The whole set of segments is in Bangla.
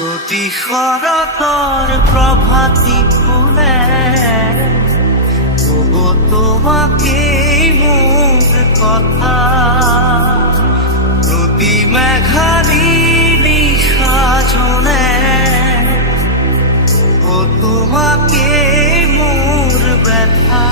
প্রতি শরতৰ প্ৰভাতী ফুলে কব তোমাকেই মোৰ কথা। প্ৰতি মেঘালী নিশাজনে কব তোমাকেই মোৰ ব্যথা।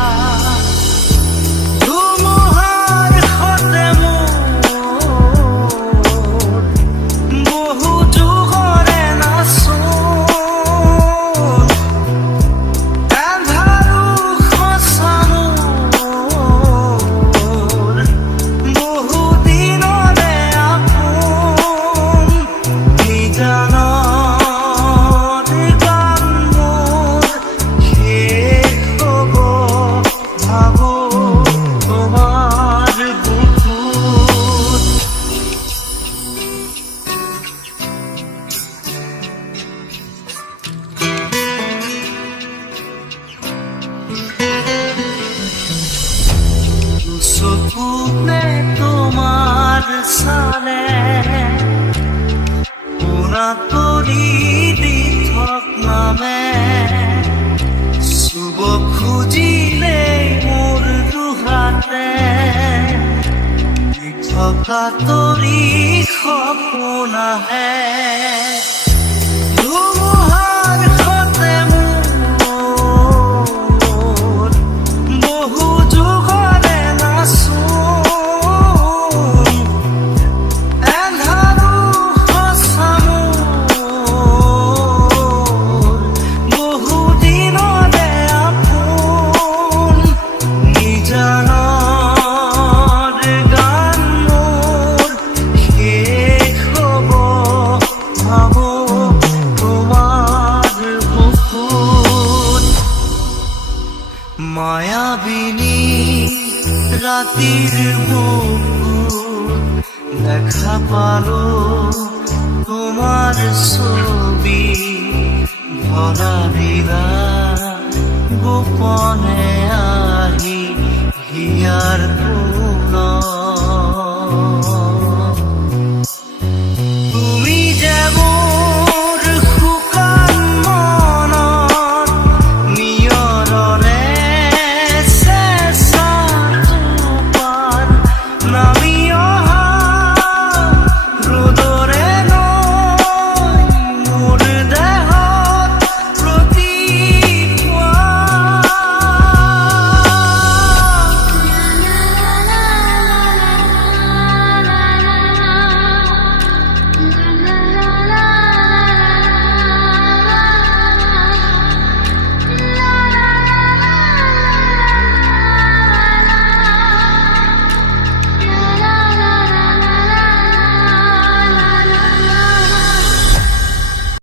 চকুতে তোমার চালে পুৰা তৰি দি থক নামে। চুব খুজিলে মোৰ দুহাতে থকা তৰি সপোন আহে। মায়াবিনী রাতির বুকুত দেখা পালো তোমার ছবি। ধরা দিলা গোপনে আহি হিয়ার